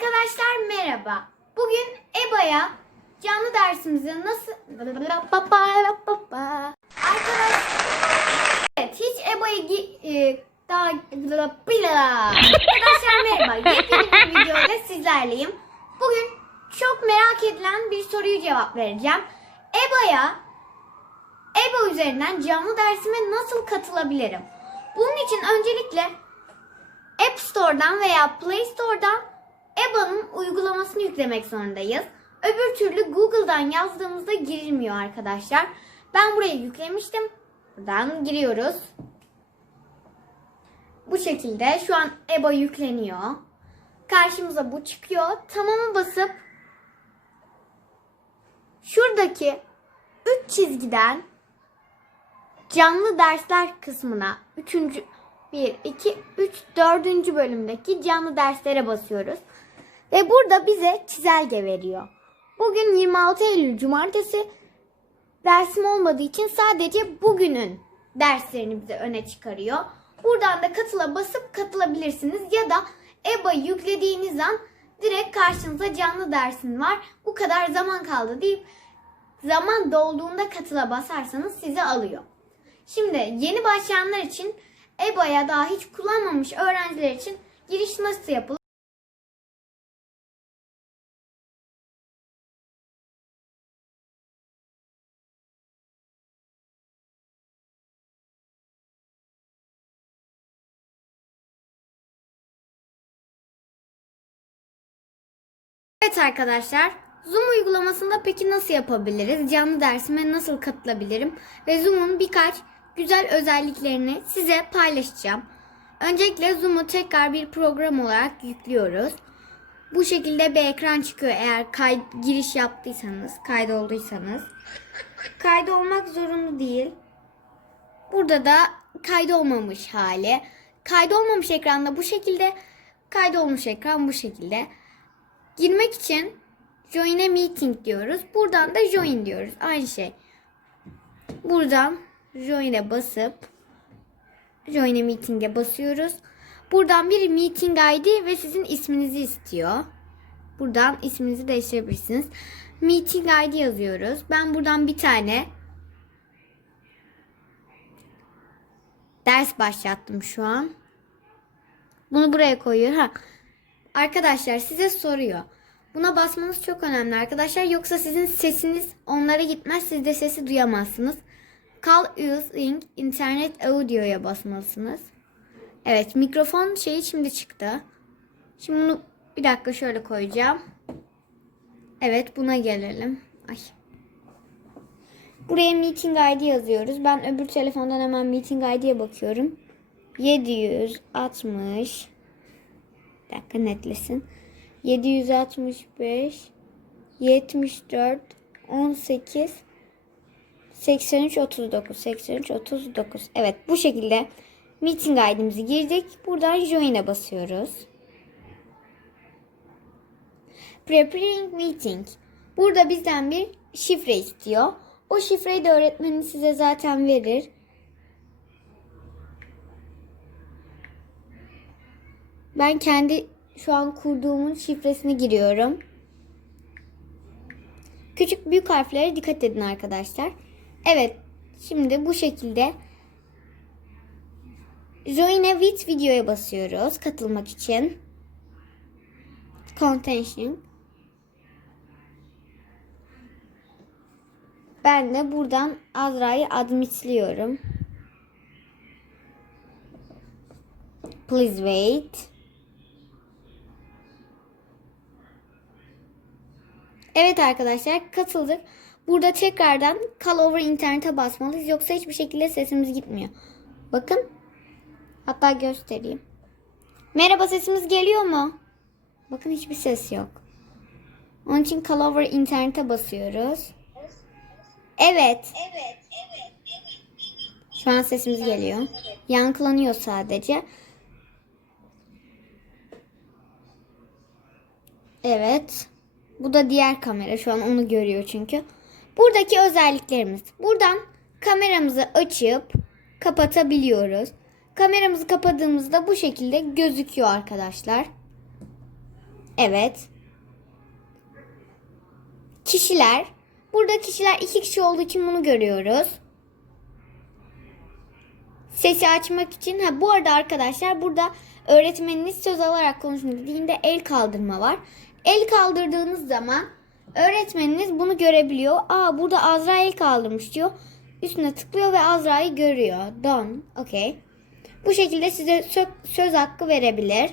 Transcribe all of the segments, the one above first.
Arkadaşlar merhaba. Bugün EBA'ya canlı dersimizi nasıl... Arkadaşlar... Evet hiç EBA'ya gi- e, daha... Arkadaşlar merhaba. Yepyeni bir videoyla sizlerleyim. Bugün çok merak edilen bir soruyu cevap vereceğim. EBA'ya EBA üzerinden canlı dersime nasıl katılabilirim? Bunun için öncelikle App Store'dan veya Play Store'dan EBA'nın uygulamasını yüklemek zorundayız. Öbür türlü Google'dan yazdığımızda girilmiyor arkadaşlar. Ben buraya yüklemiştim. Buradan giriyoruz. Bu şekilde şu an EBA yükleniyor. Karşımıza bu çıkıyor. Tamam'a basıp şuradaki 3 çizgiden canlı dersler kısmına 3. 1, 2, 3, 4. bölümdeki canlı derslere basıyoruz. Ve burada bize çizelge veriyor. Bugün 26 Eylül Cumartesi dersim olmadığı için sadece bugünün derslerini bize öne çıkarıyor. Buradan da katıla basıp katılabilirsiniz ya da EBA yüklediğiniz an direkt karşınıza canlı dersin var. Bu kadar zaman kaldı deyip zaman dolduğunda katıla basarsanız sizi alıyor. Şimdi yeni başlayanlar için EBA'ya daha hiç kullanmamış öğrenciler için giriş nasıl yapılır? Evet arkadaşlar, Zoom uygulamasında peki nasıl yapabiliriz? Canlı dersime nasıl katılabilirim? Ve Zoom'un birkaç güzel özelliklerini size paylaşacağım. Öncelikle Zoom'u tekrar bir program olarak yüklüyoruz. Bu şekilde bir ekran çıkıyor eğer kay giriş yaptıysanız, kaydolduysanız. Kaydolmak zorunlu değil. Burada da kaydolmamış hali. Kaydolmamış ekranda bu şekilde, kaydolmuş ekran bu şekilde. Girmek için join a meeting diyoruz. Buradan da join diyoruz. Aynı şey. Buradan join'e basıp join a meeting'e basıyoruz. Buradan bir meeting ID ve sizin isminizi istiyor. Buradan isminizi değiştirebilirsiniz. Meeting ID yazıyoruz. Ben buradan bir tane ders başlattım şu an. Bunu buraya koyuyor. Ha. Arkadaşlar size soruyor. Buna basmanız çok önemli arkadaşlar. Yoksa sizin sesiniz onlara gitmez. Siz de sesi duyamazsınız. Call using internet audio'ya basmalısınız. Evet mikrofon şeyi şimdi çıktı. Şimdi bunu bir dakika şöyle koyacağım. Evet buna gelelim. Ay. Buraya meeting ID yazıyoruz. Ben öbür telefondan hemen meeting ID'ye bakıyorum. 760 bir dakika netlesin. 765 74 18 83 39 83 39 Evet bu şekilde meeting ID'mizi girdik. Buradan join'e basıyoruz. Preparing meeting. Burada bizden bir şifre istiyor. O şifreyi de öğretmenin size zaten verir. Ben kendi şu an kurduğumun şifresini giriyorum. Küçük büyük harflere dikkat edin arkadaşlar. Evet. Şimdi bu şekilde Join a with videoya basıyoruz katılmak için. Contention. Ben de buradan Azra'yı admitliyorum. Please wait. Evet arkadaşlar katıldık. Burada tekrardan call over internete basmalıyız. Yoksa hiçbir şekilde sesimiz gitmiyor. Bakın. Hatta göstereyim. Merhaba sesimiz geliyor mu? Bakın hiçbir ses yok. Onun için call over internete basıyoruz. Evet. Şu an sesimiz geliyor. Yankılanıyor sadece. Evet. Bu da diğer kamera. Şu an onu görüyor çünkü. Buradaki özelliklerimiz. Buradan kameramızı açıp kapatabiliyoruz. Kameramızı kapadığımızda bu şekilde gözüküyor arkadaşlar. Evet. Kişiler. Burada kişiler iki kişi olduğu için bunu görüyoruz. Sesi açmak için. Ha, bu arada arkadaşlar burada öğretmeniniz söz alarak konuşmak dediğinde el kaldırma var. El kaldırdığınız zaman öğretmeniniz bunu görebiliyor. Aa burada Azra el kaldırmış diyor. Üstüne tıklıyor ve Azra'yı görüyor. Done. Okay. Bu şekilde size sö- söz hakkı verebilir.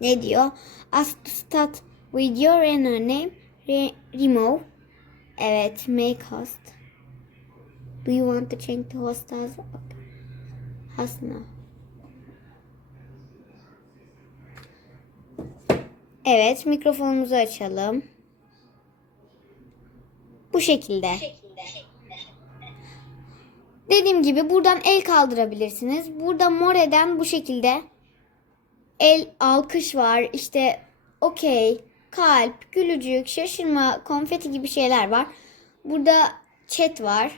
Ne diyor? Ask to start with your name. Re- remove. Evet. Make host. Do you want to change the host as okay. now? Evet. Mikrofonumuzu açalım. Bu şekilde. Dediğim gibi buradan el kaldırabilirsiniz. Burada More'den bu şekilde el alkış var. İşte okey, kalp, gülücük, şaşırma, konfeti gibi şeyler var. Burada chat var.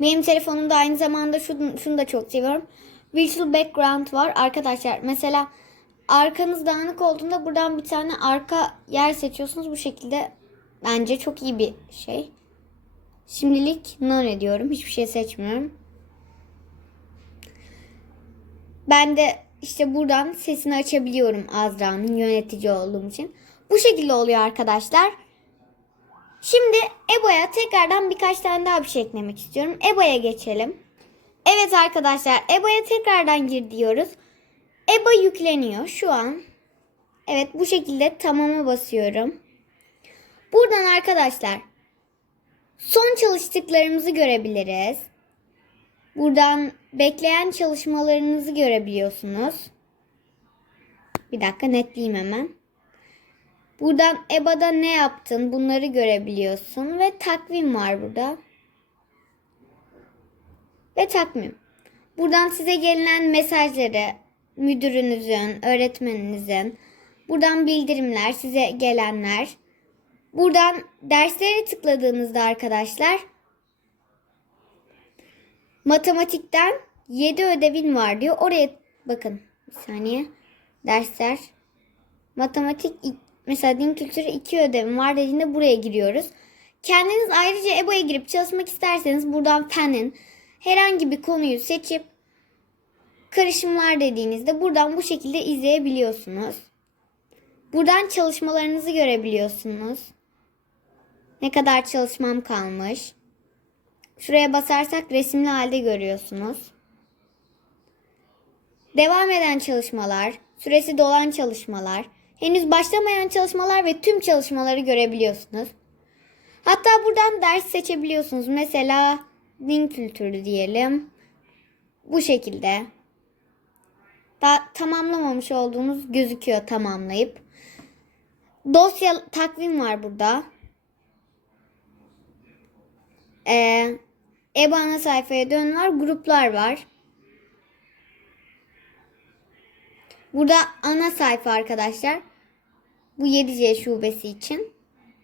Benim telefonumda aynı zamanda şunu, şunu da çok seviyorum. Virtual background var. Arkadaşlar mesela arkanız dağınık olduğunda buradan bir tane arka yer seçiyorsunuz. Bu şekilde bence çok iyi bir şey. Şimdilik none ediyorum. Hiçbir şey seçmiyorum. Ben de işte buradan sesini açabiliyorum Azra'nın yönetici olduğum için. Bu şekilde oluyor arkadaşlar. Şimdi EBO'ya tekrardan birkaç tane daha bir şey eklemek istiyorum. EBO'ya geçelim. Evet arkadaşlar EBO'ya tekrardan gir diyoruz. EBO yükleniyor şu an. Evet bu şekilde tamama basıyorum. Buradan arkadaşlar son çalıştıklarımızı görebiliriz. Buradan bekleyen çalışmalarınızı görebiliyorsunuz. Bir dakika netleyeyim hemen. Buradan EBA'da ne yaptın bunları görebiliyorsun ve takvim var burada. Ve takvim. Buradan size gelen mesajları müdürünüzün, öğretmeninizin, buradan bildirimler, size gelenler. Buradan derslere tıkladığınızda arkadaşlar matematikten 7 ödevin var diyor. Oraya bakın bir saniye. Dersler matematik mesela din kültürü 2 ödevim var dediğinde buraya giriyoruz. Kendiniz ayrıca EBO'ya girip çalışmak isterseniz buradan fenin herhangi bir konuyu seçip karışımlar dediğinizde buradan bu şekilde izleyebiliyorsunuz. Buradan çalışmalarınızı görebiliyorsunuz. Ne kadar çalışmam kalmış. Şuraya basarsak resimli halde görüyorsunuz. Devam eden çalışmalar, süresi dolan çalışmalar, henüz başlamayan çalışmalar ve tüm çalışmaları görebiliyorsunuz. Hatta buradan ders seçebiliyorsunuz. Mesela din kültürü diyelim. Bu şekilde. Daha tamamlamamış olduğunuz gözüküyor tamamlayıp. Dosya takvim var burada. Ee, EBA ana sayfaya dön var. Gruplar var. Burada ana sayfa arkadaşlar. Bu 7C şubesi için.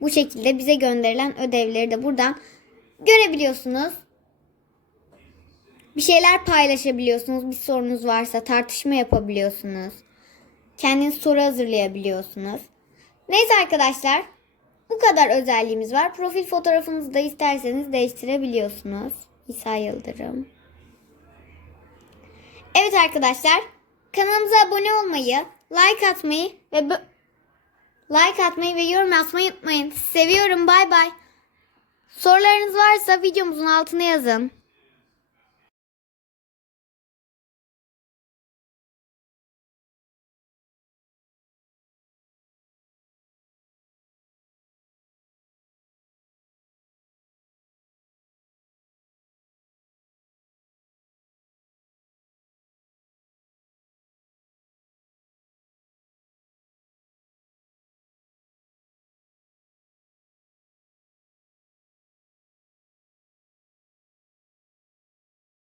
Bu şekilde bize gönderilen ödevleri de buradan görebiliyorsunuz. Bir şeyler paylaşabiliyorsunuz. Bir sorunuz varsa tartışma yapabiliyorsunuz. Kendiniz soru hazırlayabiliyorsunuz. Neyse arkadaşlar. Bu kadar özelliğimiz var. Profil fotoğrafınızı da isterseniz değiştirebiliyorsunuz. İsa Yıldırım. Evet arkadaşlar. Kanalımıza abone olmayı, like atmayı ve like atmayı ve yorum atmayı unutmayın. Seviyorum. Bay bay. Sorularınız varsa videomuzun altına yazın.